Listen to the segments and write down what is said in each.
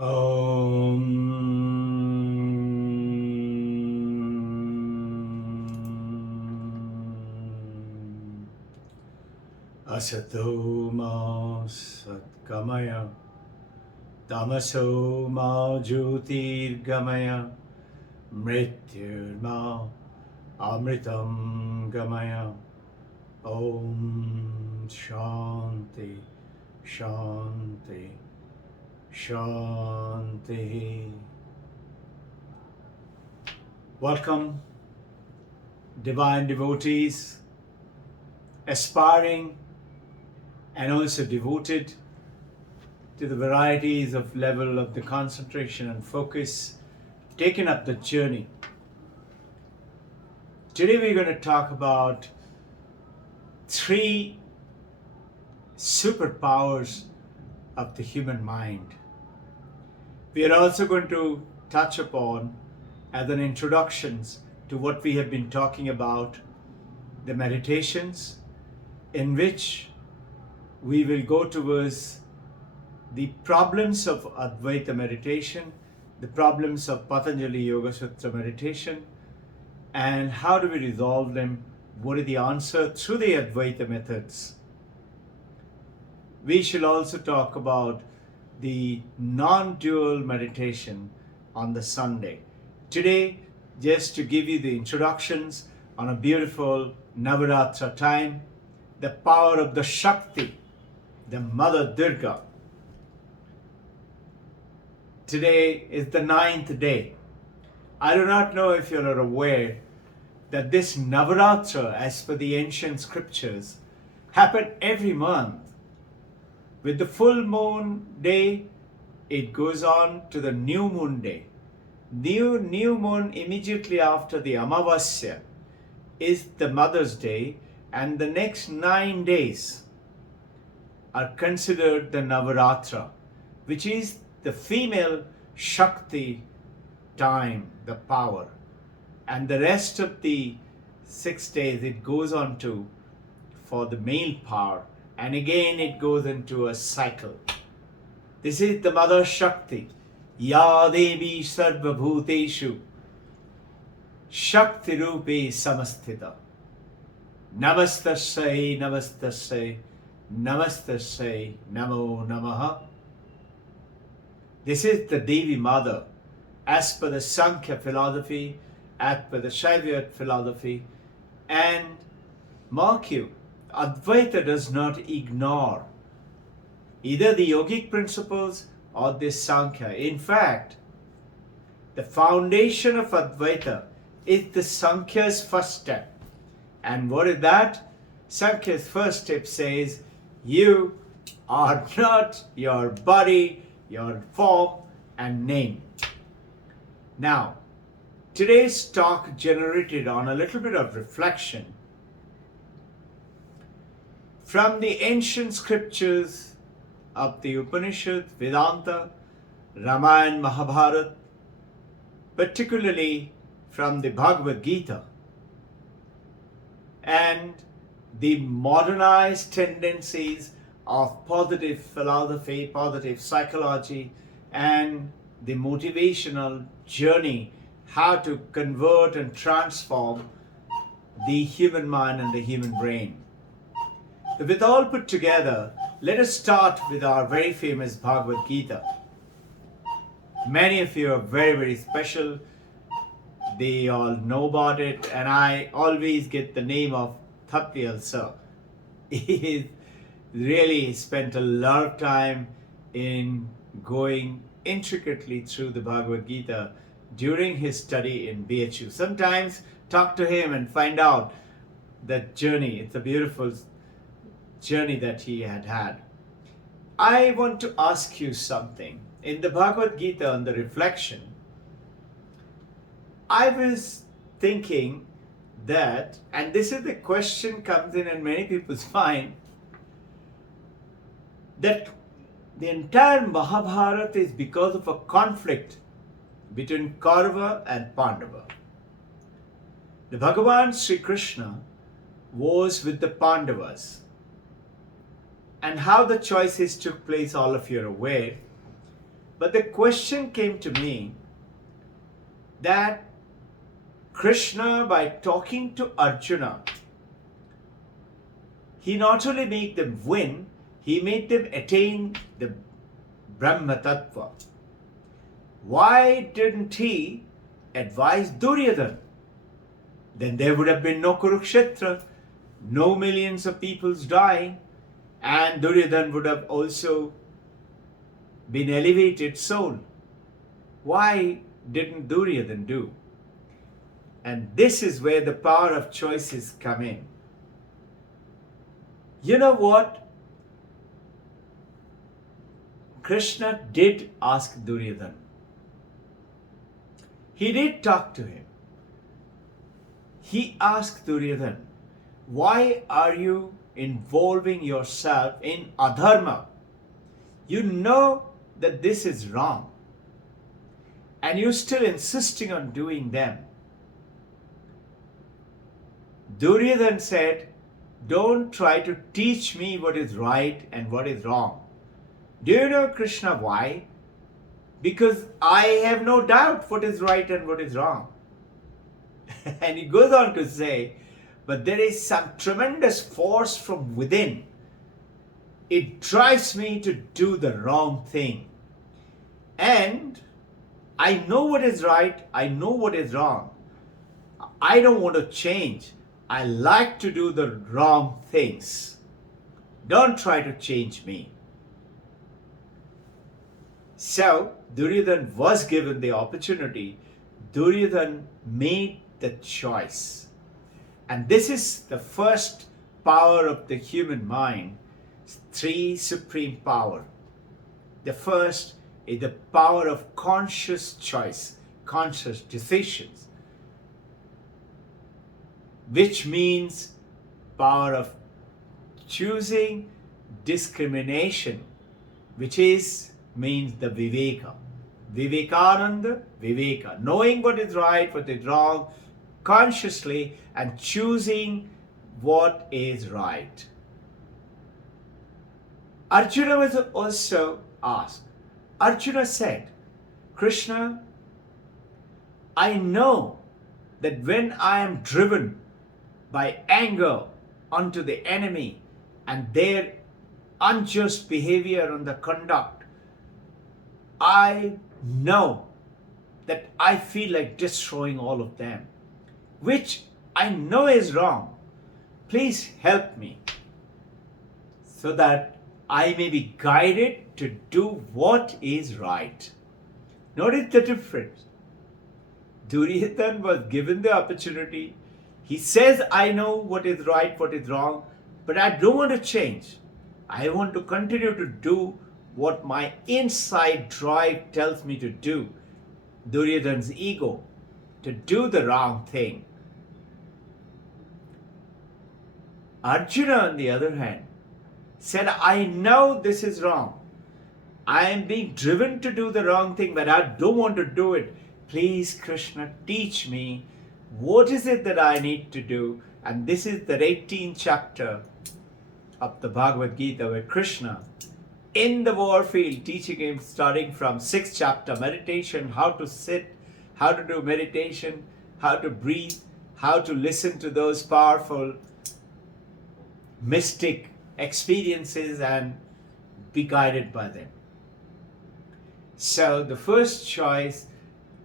Om Asato Ma Satgamaya Tamaso Ma Jyotirgamaya Mrityurma Amritam Gamaya. Om Shanti Shanti Shanti. Welcome, divine devotees, aspiring and also devoted to the varieties of level of the concentration and focus, taking up the journey. Today we're going to talk about 3 superpowers of the human mind. We are also going to touch upon, as an introduction to what we have been talking about, the meditations in which we will go towards the problems of Advaita meditation, the problems of Patanjali Yoga Sutra meditation, and how do we resolve them, what is the answer through the Advaita methods. We shall also talk about the non-dual meditation on the Sunday. Today, just to give you the introductions on a beautiful Navaratra time, the power of the Shakti, the Mother Durga. Today is the 9th day. I do not know if you are aware that this Navaratra, as per the ancient scriptures, happen every month. With the full moon day, it goes on to the new moon day. New moon immediately after the Amavasya is the Mother's Day, and the next 9 days are considered the Navaratra, which is the female Shakti time, the power. And the rest of the 6 days it goes on to for the male power. And again it goes into a cycle. This is the Mother Shakti. Ya Devi Sarva Bhuteshu Shakti Rupe Samasthita. Namastasai, Namastasai, Namastasai, Namo Namaha. This is the Devi Mother as per the Sankhya philosophy, as per the Shaivya philosophy. And mark you, Advaita does not ignore either the yogic principles or this Sankhya. In fact, the foundation of Advaita is the Sankhya's first step. And what is that? Sankhya's first step says, you are not your body, your form and name. Now, today's talk generated on a little bit of reflection from the ancient scriptures of the Upanishad, Vedanta, Ramayana, Mahabharata, particularly from the Bhagavad Gita, and the modernized tendencies of positive philosophy, positive psychology, and the motivational journey, how to convert and transform the human mind and the human brain. With all put together, let us start with our very famous Bhagavad Gita. Many of you are very, very special. They all know about it, and I always get the name of Tapyal sir. He really spent a lot of time in going intricately through the Bhagavad Gita during his study in BHU. Sometimes talk to him and find out that journey. It's a beautiful journey that he had. I want to ask you something. In the Bhagavad Gita, on the reflection, I was thinking that, and this is the question comes in many people's mind, that the entire Mahabharata is because of a conflict between Kaurava and Pandava. The Bhagavan Sri Krishna was with the and how the choices took place, all of you are aware. But the question came to me that Krishna, by talking to Arjuna, he not only made them win, he made them attain the Brahma Tattva. Why didn't he advise Duryodhana? Then there would have been no Kurukshetra, no millions of people dying, and Duryodhana would have also been elevated soul. Why didn't Duryodhana do? And this is where the power of choices come in. You know what? Krishna did ask Duryodhana. He did talk to him. He asked Duryodhana, why are you involving yourself in adharma? You know that this is wrong, and you're still insisting on doing them. Duryodhana said, don't try to teach me what is right and what is wrong. Do you know, Krishna, why? Because I have no doubt what is right and what is wrong. And he goes on to say, but there is some tremendous force from within. It drives me to do the wrong thing. And I know what is right, I know what is wrong. I don't want to change. I like to do the wrong things. Don't try to change me. So, Duryodhana was given the opportunity. Duryodhana made the choice. And this is the first power of the human mind. Three supreme power. The first is the power of conscious choice, conscious decisions, which means power of choosing discrimination, which means the viveka. Vivekananda, viveka, knowing what is right, what is wrong, consciously, and choosing what is right. Arjuna was also asked. Arjuna said, Krishna, I know that when I am driven by anger onto the enemy and their unjust behavior and the conduct, I know that I feel like destroying all of them, which I know is wrong. Please help me so that I may be guided to do what is right. Notice the difference. Duryodhana was given the opportunity. He says, I know what is right, what is wrong, but I don't want to change. I want to continue to do what my inside drive tells me to do. Duryodhana's ego, to do the wrong thing. Arjuna, on the other hand, said, I know this is wrong. I am being driven to do the wrong thing, but I don't want to do it. Please, Krishna, teach me what is it that I need to do. And this is the 18th chapter of the Bhagavad Gita, where Krishna, in the warfield, teaching him, starting from 6th chapter, meditation, how to sit, how to do meditation, how to breathe, how to listen to those powerful mystic experiences and be guided by them. So the first choice,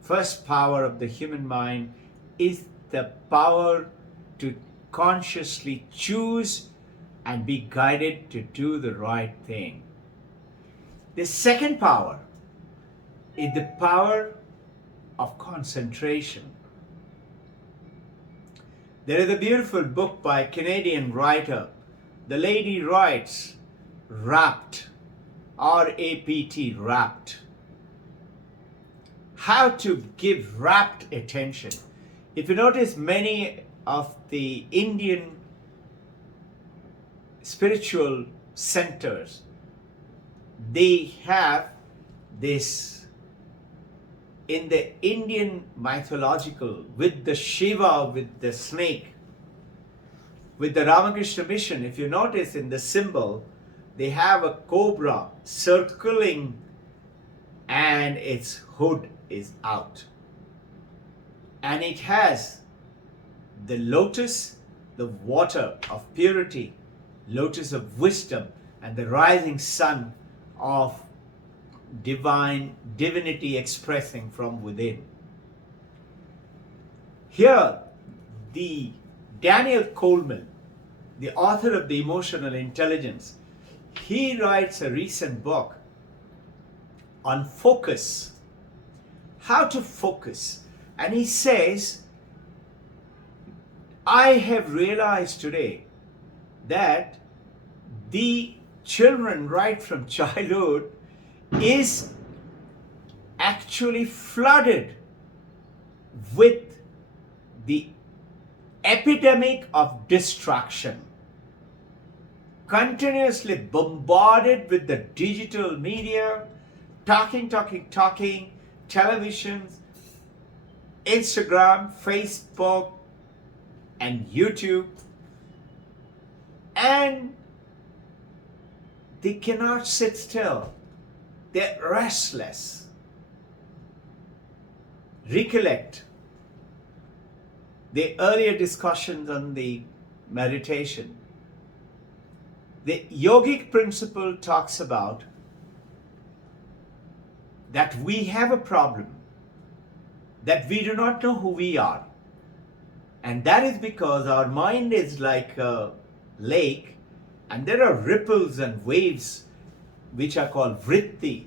first power of the human mind is the power to consciously choose and be guided to do the right thing. The second power is the power of concentration. There is a beautiful book by a Canadian writer. The lady writes, rapt, R-A-P-T, rapt. How to give rapt attention. If you notice, many of the Indian spiritual centers, they have this in the Indian mythological, with the Shiva, with the snake, with the Ramakrishna mission. If you notice in the symbol, they have a cobra circling and its hood is out. And it has the lotus, the water of purity, lotus of wisdom, and the rising sun of divinity expressing from within. Here, the Daniel Coleman, the author of The Emotional Intelligence, he writes a recent book on focus, how to focus. And he says, I have realized today that the children right from childhood is actually flooded with the epidemic of distraction, continuously bombarded with the digital media, talking, televisions, Instagram, Facebook, and YouTube, and they cannot sit still. They're restless. Recollect the earlier discussions on the meditation. The yogic principle talks about that we have a problem, that we do not know who we are. And that is because our mind is like a lake, and there are ripples and waves which are called vritti.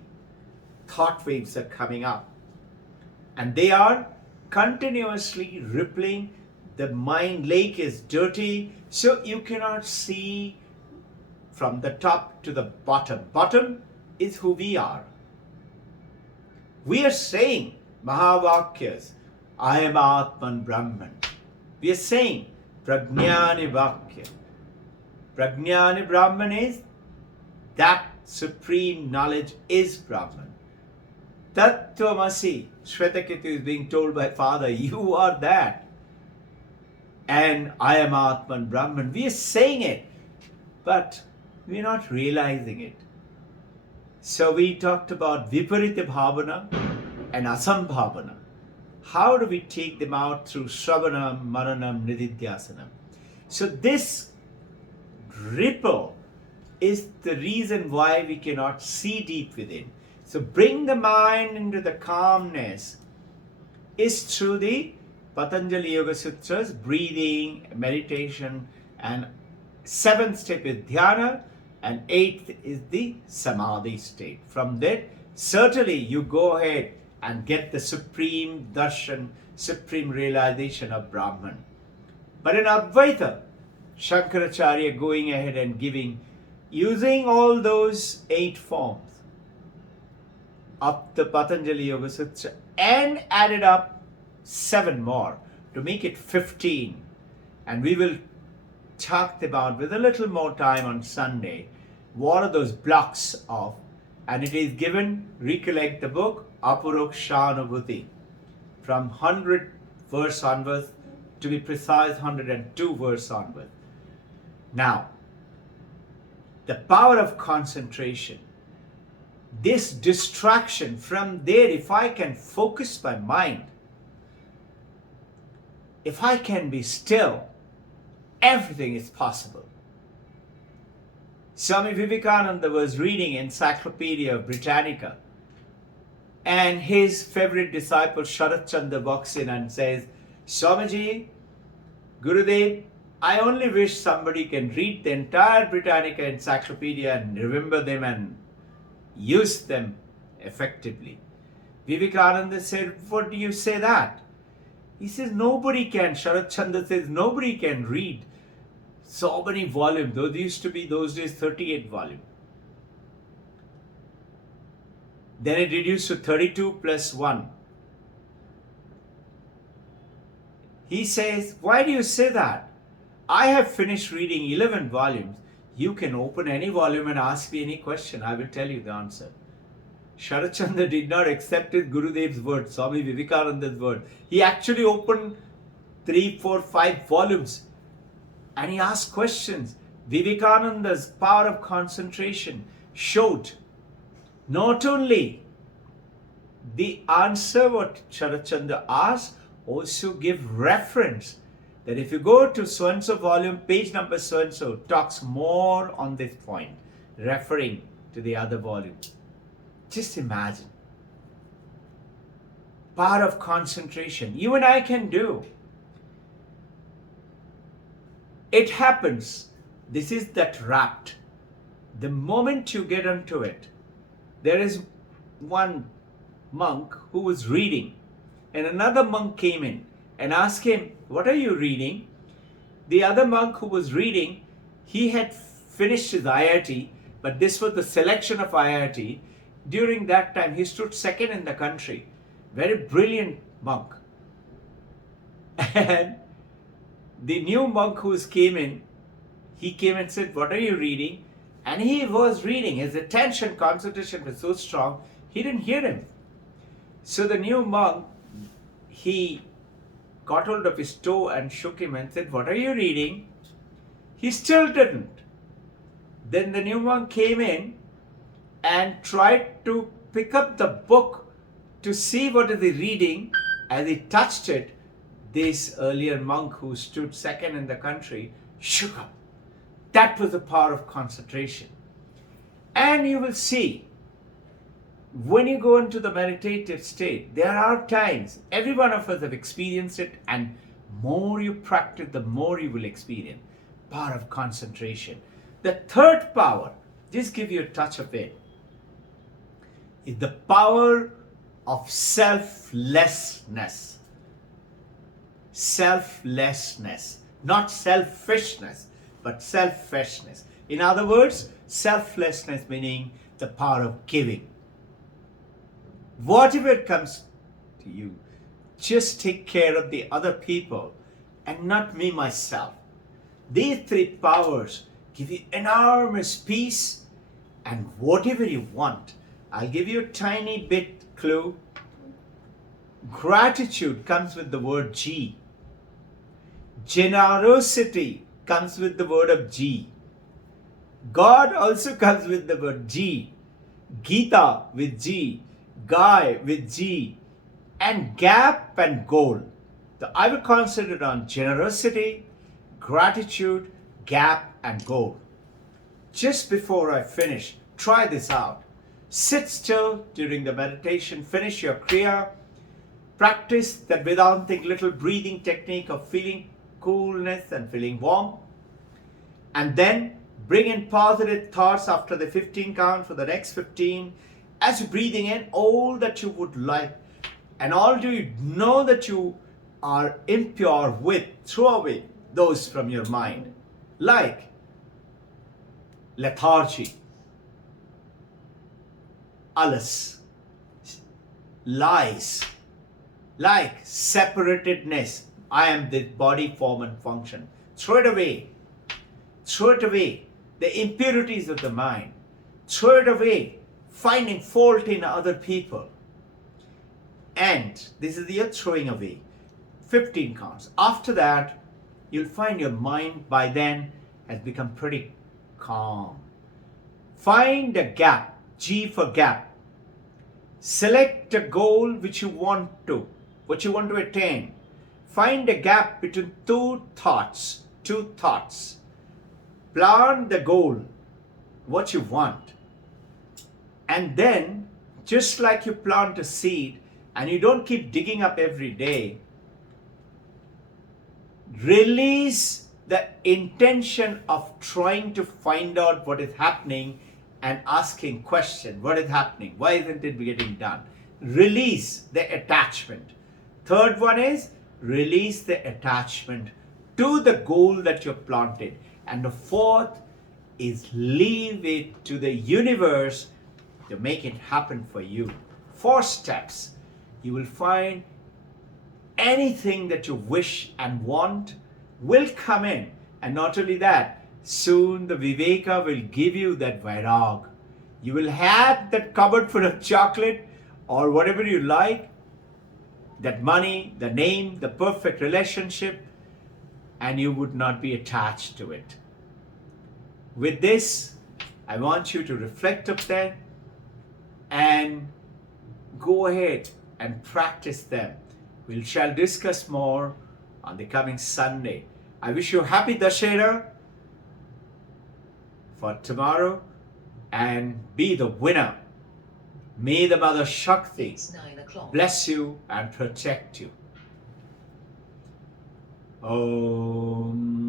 Thought waves are coming up. And they are continuously rippling. The mind lake is dirty, so you cannot see from the top to the bottom. Bottom is who we are. We are saying Mahavakyas, I am Atman Brahman. We are saying Prajnani Vakya. Prajnani Brahman is that supreme knowledge is Brahman. Tattvamasi, Shvetaketu is being told by Father, you are that. And I am Atman Brahman. We are saying it, but we are not realizing it. So we talked about Viparita Bhavana and Asambhavana. How do we take them out through Shravanam, Maranam, Nididhyasanam? So this ripple is the reason why we cannot see deep within. So bring the mind into the calmness is through the Patanjali Yoga Sutras, breathing, meditation, and seventh step is dhyana, and eighth is the samadhi state. From that, certainly you go ahead and get the supreme darshan, supreme realization of Brahman. But in Advaita, Shankaracharya going ahead and giving, using all those 8 forms of the Patanjali Yoga Sutra and added up 7 more to make it 15. And we will talk about with a little more time on Sunday what are those blocks of, and it is given, recollect the book, Aparokshanubhuti, from 100 verse onwards, to be precise 102 verse onwards. Now, the power of concentration, this distraction, from there, if I can focus my mind, if I can be still, everything is possible. Swami Vivekananda was reading Encyclopedia Britannica, and his favorite disciple Sharat Chandra walks in and says, Swamiji, Gurudev, I only wish somebody can read the entire Britannica Encyclopedia and remember them and use them effectively. Vivekananda said, what do you say that? He says, nobody can. Sharat Chandra says, nobody can read so many volumes. Those used to be, those days, 38 volumes. Then it reduced to 32 plus 1. He says, why do you say that? I have finished reading 11 volumes. You can open any volume and ask me any question. I will tell you the answer. Sharat Chandra did not accept his Gurudev's word, Swami Vivekananda's word. He actually opened 3, 4, 5 volumes and he asked questions. Vivekananda's power of concentration showed not only the answer what Sharat Chandra asked also give reference that if you go to so-and-so volume, page number so-and-so talks more on this point, referring to the other volume. Just imagine. Power of concentration. You and I can do. It happens. This is that rapt. The moment you get onto it, there is one monk who was reading, and another monk came in and asked him, "What are you reading?" The other monk who was reading, he had finished his IIT, but this was the selection of IIT. During that time, he stood second in the country. Very brilliant monk. And the new monk who came in, he came and said, "What are you reading?" And he was reading. His attention, concentration was so strong, he didn't hear him. So the new monk, he got hold of his toe and shook him and said, "What are you reading?" He still didn't. Then the new monk came in and tried to pick up the book to see what is he reading. As he touched it, this earlier monk who stood second in the country shook up. That was the power of concentration. And you will see, when you go into the meditative state, there are times, every one of us have experienced it, and more you practice, the more you will experience. Power of concentration. The third power, just give you a touch of it, is the power of selflessness. Selflessness. Not selfishness, but selfishness. In other words, selflessness meaning the power of giving. Whatever comes to you, just take care of the other people and not me, myself. These three powers give you enormous peace and whatever you want. I'll give you a tiny bit clue. Gratitude comes with the word G. Generosity comes with the word of G. God also comes with the word G. Gita with G. Guy with G. And gap and goal. So I will concentrate on generosity, gratitude, gap and goal. Just before I finish, try this out. Sit still during the meditation, finish your kriya, practice that Vedantic little breathing technique of feeling coolness and feeling warm, and then bring in positive thoughts after the 15 count for the next 15. As you're breathing in all that you would like, and all do you know that you are impure with, throw away those from your mind, like lethargy, alas, lies, like separatedness. I am the body, form and function. Throw it away. Throw it away. The impurities of the mind. Throw it away. Finding fault in other people. And this is the throwing away. 15 counts. After that, you'll find your mind by then has become pretty calm. Find a gap. G for gap. Select a goal which you want to attain. Find a gap between two thoughts. Plan the goal, what you want. And then, just like you plant a seed and you don't keep digging up every day, release the intention of trying to find out what is happening and asking question, what is happening? Why isn't it getting done? Release the attachment. Third one is release the attachment to the goal that you planted. And the fourth is leave it to the universe to make it happen for you. 4 steps. You will find anything that you wish and want will come in. And not only that, soon the Viveka will give you that Vairag. You will have that cupboard full of chocolate or whatever you like, that money, the name, the perfect relationship, and you would not be attached to it. With this, I want you to reflect up there and go ahead and practice them. We shall discuss more on the coming Sunday. I wish you happy Dashera for tomorrow and be the winner. May the Mother Shakti bless you and protect you. Om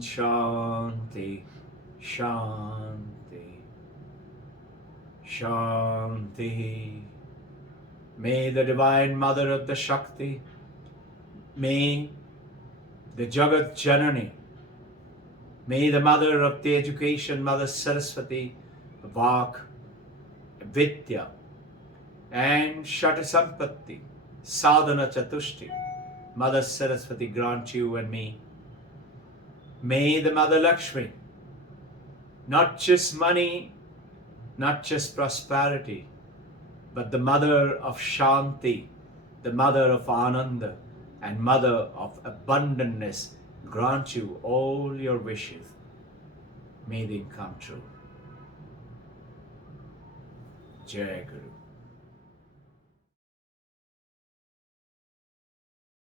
Shanti Shanti Shanti. May the Divine Mother of the Shakti, may the Jagat Janani, may the Mother of the Education, Mother Saraswati, Vak, Vidya, and Shata Sampatti, Sadhana Chatushti, Mother Saraswati grant you and me. May the Mother Lakshmi, not just money, not just prosperity, but the Mother of Shanti, the Mother of Ananda, and Mother of abundantness, grant you all your wishes. May they come true. Jai Guru.